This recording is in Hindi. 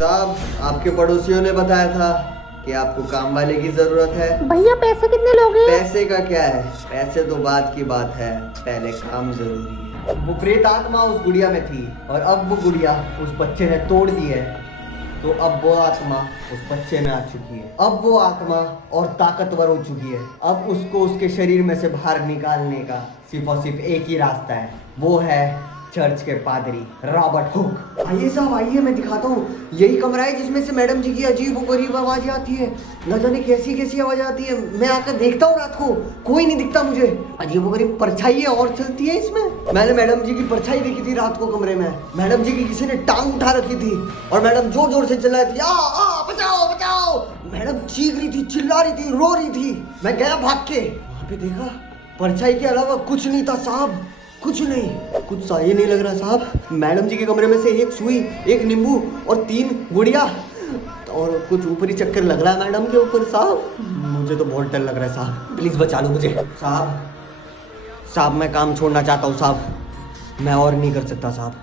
साहब, आपके पड़ोसियों ने बताया था कि आपको काम वाले की जरूरत है। भैया पैसे कितने लोगे? पैसे का क्या है, पैसे तो बात की बात है, पहले काम जरूरी है। वो प्रेत आत्मा उस गुड़िया में थी और अब वो गुड़िया उस बच्चे ने तोड़ दी है, तो अब वो आत्मा उस बच्चे में आ चुकी है। अब वो आत्मा और ताकतवर हो चुकी है। अब उसको उसके शरीर में से बाहर निकालने का सिर्फ और सिर्फ एक ही रास्ता है, वो है चर्च के पादरी रॉबर्ट हुक। आइए साहब आइए, मैं दिखाता हूँ। यही कमरा है जिसमें से मैडम जी की अजीब व गरीब आवाजें आती है। न जाने कैसी कैसी आवाजें आती है। मैं आकर देखता हूँ रात को, कोई नहीं दिखता मुझे। अजीब व गरीब परछाई और चलती है इसमें। मैंने मैडम जी की परछाई देखी थी रात को कमरे में। मैडम जी की किसी ने टांग उठा रखी थी और मैडम जोर जोर से चिल्ला रही थी, आ बचाओ बचाओ। मैडम चीख रही थी, चिल्ला रही थी, रो रही थी। मैं गया भाग के, वहां पे देखा परछाई के अलावा कुछ नहीं था साहब, कुछ नहीं। कुछ सही नहीं लग रहा साहब। मैडम जी के कमरे में से एक सुई, एक नींबू और 3 गुड़िया और कुछ ऊपरी चक्कर लग रहा है मैडम के ऊपर साहब। मुझे तो बहुत डर लग रहा है साहब, प्लीज बचा लो मुझे साहब। साहब मैं काम छोड़ना चाहता हूँ साहब, मैं और नहीं कर सकता साहब।